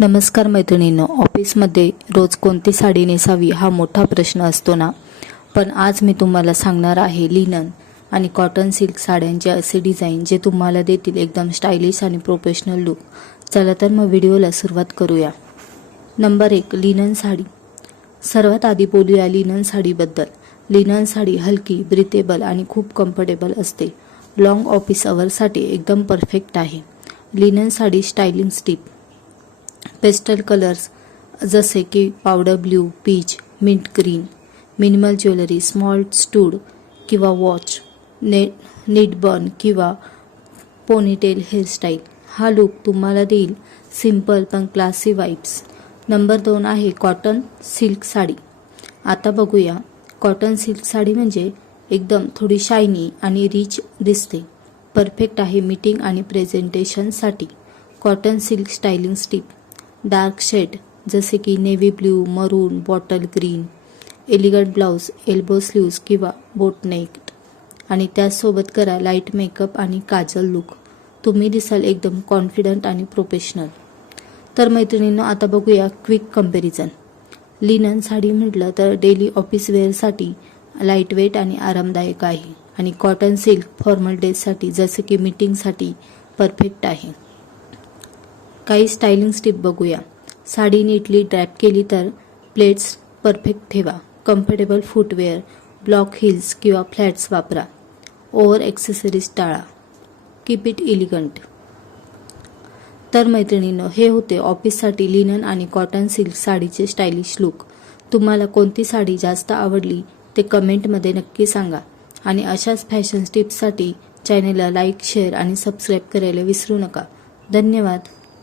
नमस्कार मैत्रिणींनो, ऑफिसमध्ये रोज कोणती साडी नेसावी हा मोठा प्रश्न असतो ना. पण आज मी तुम्हाला सांगणार आहे लिनन आणि कॉटन सिल्क साड्यांचे असे डिझाईन जे तुम्हाला देतील एकदम स्टायलिश आणि प्रोफेशनल लुक. चला तर मग व्हिडिओला सुरुवात करूया. Number 1, linen sari. सर्वात आधी बोलूया लिनन साडीबद्दल. लिनन साडी हलकी, ब्रिथेबल आणि खूप कम्फर्टेबल असते. लॉंग ऑफिस अवरसाठी एकदम परफेक्ट आहे. Linen sari styling tip. Pastel colours जसे की powder blue, peach, mint green. Minimal jewellery, small stud किंवा वॉच, नीट बन किंवा पोनीटेल हेअरस्टाईल. हा लुक तुम्हाला देईल सिंपल पण क्लासी वाइब्स. नंबर 2 आहे कॉटन सिल्क साडी. आता बघूया. कॉटन सिल्क साडी म्हणजे एकदम थोडी शायनी आणि रिच दिसते. परफेक्ट आहे मीटिंग आणि प्रेझेंटेशनसाठी. Cotton silk styling tip. Dark shade जसे की navy blue, maroon, bottle green. Elegant blouse, elbow sleeves किंवा बोटनेक आणि त्यासोबत करा लाईट मेकअप आणि काजल लुक. तुम्ही दिसाल एकदम कॉन्फिडंट आणि प्रोफेशनल. तर मैत्रिणींनो, आता बघूया क्विक कंपॅरिझन. लिनन साडी म्हटलं तर डेली ऑफिस वेअरसाठी लाईट वेट आणि आरामदायक आहे आणि कॉटन सिल्क फॉर्मल डेजसाठी जसे की मीटिंगसाठी परफेक्ट आहे. काही स्टायलिंग टिप बघूया. साडी नीटली ड्रॅप केली तर प्लेट्स परफेक्ट ठेवा. कम्फर्टेबल फुटवेअर, ब्लॉक हिल्स किंवा फ्लॅट्स वापरा. ओव्हर एक्सेसरीज टाळा. Keep it elegant. तर मैत्रिणींनो, हे होते ऑफिससाठी लिनन आणि कॉटन सिल्क साडीचे स्टायलिश लुक. तुम्हाला कोणती साडी जास्त आवडली ते कमेंटमध्ये नक्की सांगा. आणि अशाच फॅशन टिप्ससाठी चॅनलला लाईक, शेअर आणि सबस्क्राईब करायला विसरू नका. धन्यवाद.